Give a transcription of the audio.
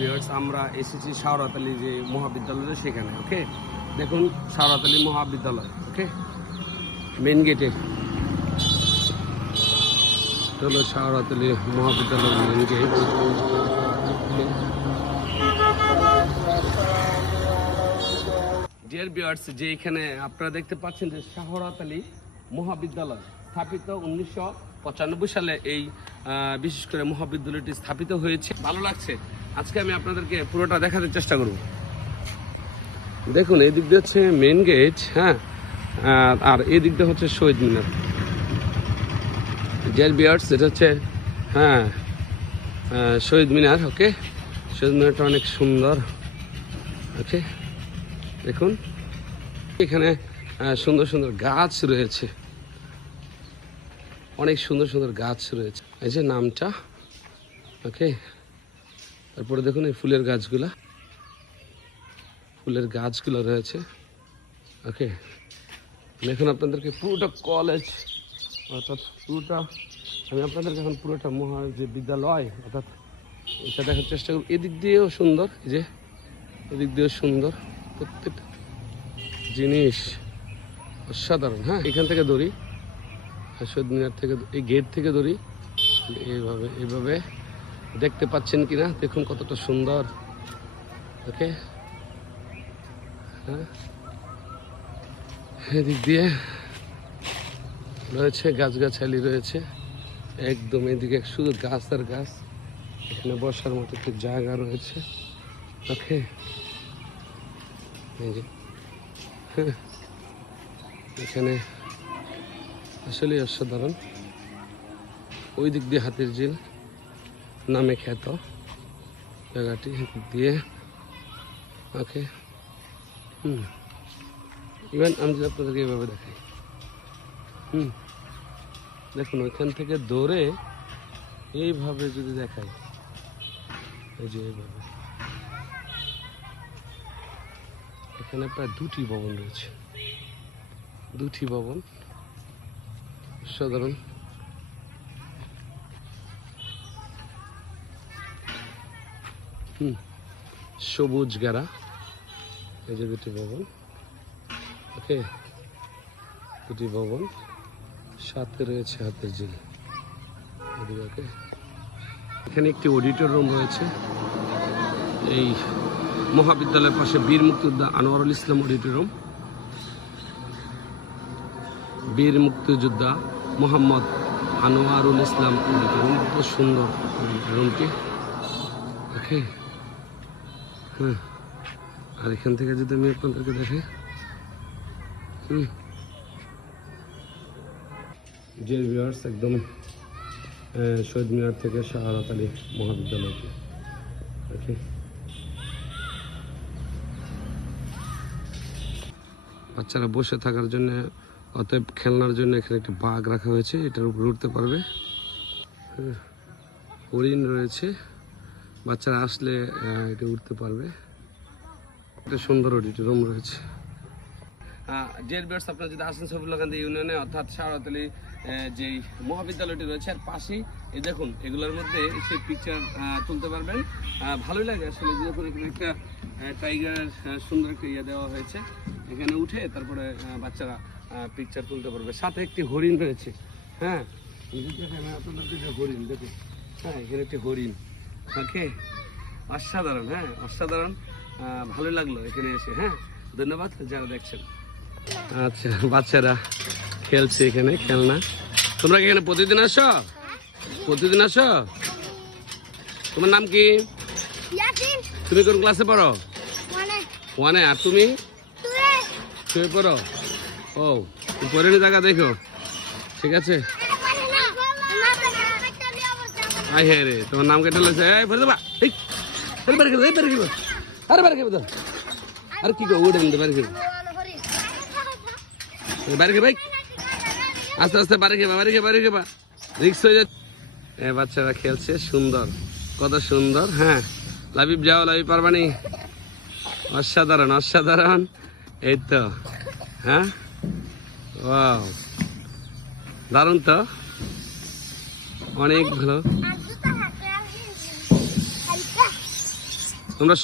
Viewers, আমরা এসেছি শাওরাতলী যে মহাবিদ্যালয় সেখানে। ওকে, দেখুন শাওরাতলী মহাবিদ্যালয়। ওকে, মেন গেটে হলো শাওরাতলী মহাবিদ্যালয় মেন গেট। ডিয়ার ভিউয়ার্স, যে এখানে আপনারা দেখতে পাচ্ছেন যে শাওরাতলী মহাবিদ্যালয় স্থাপিত 1995 সালে এই বিশেষ করে মহাবিদ্যালয়টি স্থাপিত হয়েছে। ভালো লাগছে। আজকে আমি আপনাদেরকে পুরোটা দেখাতে চেষ্টা করব। দেখুন, এই দিক দিয়ে হচ্ছে মেন গেট, হ্যাঁ, আর এই দিক দিয়ে হচ্ছে শহীদ মিনার। ডিয়ার ভিউয়ার্স, এটা হচ্ছে হ্যাঁ শহীদ মিনার। ওকে, শহীদ মিনারটা অনেক সুন্দর। ওকে, দেখুন এখানে সুন্দর সুন্দর গাছ রয়েছে, অনেক সুন্দর সুন্দর গাছ রয়েছে। এই যে নামটা। ওকে, তারপরে দেখুন এই ফুলের গাছগুলো রয়েছে। ওকে, এখন আপনাদেরকে পুরোটা কলেজ অর্থাৎ পুরোটা আমি আপনাদেরকে এখন পুরোটা যে বিদ্যালয় অর্থাৎ এটা দেখার চেষ্টা করব। এদিক দিয়েও সুন্দর, এই যে এদিক দিয়েও সুন্দর, প্রত্যেকটা জিনিস অসাধারণ। হ্যাঁ, এখান থেকে দৌড়ি, শহীদ মিনার থেকে, এই গেট থেকে দৌড়ি। এইভাবে দেখতে পাচ্ছেন কিনা দেখুন কতটা সুন্দর। ওকে, হ্যাঁ, এদিক দিয়ে রয়েছে গাছগাছালি রয়েছে একদম, এদিকে শুধু গাছ আর গাছ। এখানে বসার মতো একটু জায়গা রয়েছে। ওকে, এই যে হ্যাঁ, এখানে আসলে অসাধারণ। ওই দিক দিয়ে হাতির ঝিল নামে খ্যাত জায়গাটি দিয়ে। ওকে, ইভেন আমি যদি আপনাদেরকে এইভাবে দেখাই, দেখুন ওইখান থেকে দৌড়ে এইভাবে যদি দেখাই, এই যে এইভাবে এখানে প্রায় 2টি ভবন রয়েছে, 2টি ভবন সাধারণ। সবুজ গেরা, এই যে 2টি ভবন। ওকে, 2টি ভবন, সাথে রয়েছে হাতের ঝিল। ওকে, এখানে একটি অডিটোরিয়াম রয়েছে এই মহাবিদ্যালয়ের পাশে, বীর মুক্তিযোদ্ধা আনোয়ারুল ইসলাম অডিটোরিয়াম, বীর মুক্তিযোদ্ধা মোহাম্মদ আনোয়ারুল ইসলাম অডিটোরিয়াম। খুব সুন্দর রুমটি। ওকে, হ্যাঁ, আর এখান থেকে যদি আমি আপনাদেরকে দেখি, যে ভিউয়ার্স একদম শহীদ মিনার থেকে শাওরাতলী মহাবিদ্যালয়টি। ওকে, বাচ্চারা বসে থাকার জন্য অতএব খেলনার জন্য এখানে একটি বাঘ রাখা হয়েছে, এটার উপরে উঠতে পারবে। হরিণ রয়েছে, বাচ্চারা আসলে এটা উঠতে পারবে। একটা সুন্দর অডিটোরিয়াম রয়েছে। ডিয়ার ভিউয়ার্স, আপনারা যদি আসেন সফিউল্লাহকান্দি ইউনিয়নে অর্থাৎ শাওরাতলী যেই মহাবিদ্যালয়টি রয়েছে আর পাশেই এই দেখুন এগুলোর মধ্যে সেই পিকচার তুলতে পারবেন। ভালোই লাগে আসলে, যখন এখানে একটা টাইগার সুন্দর একটা ইয়ে দেওয়া হয়েছে, এখানে উঠে তারপরে বাচ্চারা পিকচার তুলতে পারবে। সাথে একটি হরিণ রয়েছে। হ্যাঁ, আপনাদেরকে যে হরিণ দেখুন, হ্যাঁ, এখানে একটি হরিণ। ওকে, অসাধারণ। হ্যাঁ, অসাধারণ, ভালো লাগলো এখানে এসে। হ্যাঁ, ধন্যবাদ যারা দেখছেন। আচ্ছা, বাচ্চারা খেলছে এখানে খেলনা। তোমরা কি এখানে প্রতিদিন আসো? প্রতিদিন আসো? তোমার নাম কি? তুমি কোন ক্লাসে পড়ো? 1-এ। আর তুমি? 2-এ পড়ো? ও, পরের জায়গা দেখো, ঠিক আছে। আই হ্যাঁ রে, তোমার নাম কেটে লেছে। এই বলে দেবা, এই বারে খেলো, এই বারে খেলো, আরে বারে খেলো, আরে কি গো ওড়ে মধ্যে বারে খেলো, বারে খে ভাই, আস্তে আস্তে বারে খেবা, রিক্স হয়ে যাচ্ছে। বাচ্চারা খেলছে, সুন্দর, কত সুন্দর। হ্যাঁ, লাবিব যাও, লাবিব পারবানি। অসাধারণ অসাধারণ, এই তো। হ্যাঁ, ওয়াও, দারুণ তো, অনেক ভালো। তোমরা